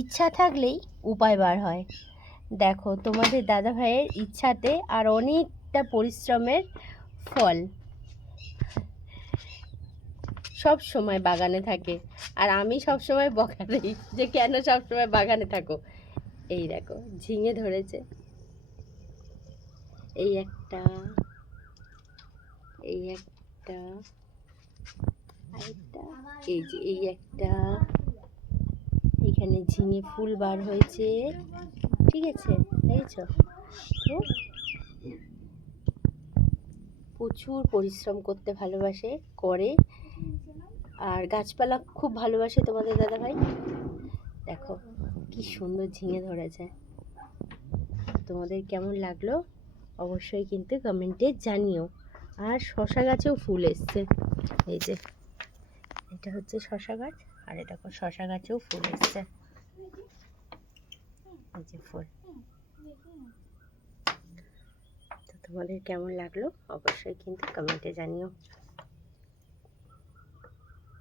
ইচ্ছা থাকলেই উপায় বার হয়। দেখো তোমাদের দাদা ভাইয়ের ইচ্ছাতে আর অনেকটা পরিশ্রমের ফল সব সময় বাগানে থাকে। আর আমি সব সময় বকা দিই যে কেন সব সময় বাগানে থাকো। এই দেখো ঝিঙে ধরেছে, এই একটা, এই একটা, এই যে এই একটা, এখানে ঝিঙে ফুল বার হয়েছে, ঠিক আছে, দেখেছো তো। প্রচুর পরিশ্রম করতে ভালোবাসে, করে, আর গাছপালা খুব ভালোবাসে তোমাদের দাদাভাই। দেখো কি সুন্দর ঝিঙে ধরেছে। তোমাদের কেমন লাগলো অবশ্যই কিন্তু কমেন্টে জানিও। আর শশা গাছেও ফুল এসছে, এই যে এটা হচ্ছে শশা গাছ, আর এটা শশা গাছেও ফুল এসছে, এই যে ফুল। তো তোমাদের কেমন লাগলো অবশ্যই কিন্তু কমেন্টে জানিও।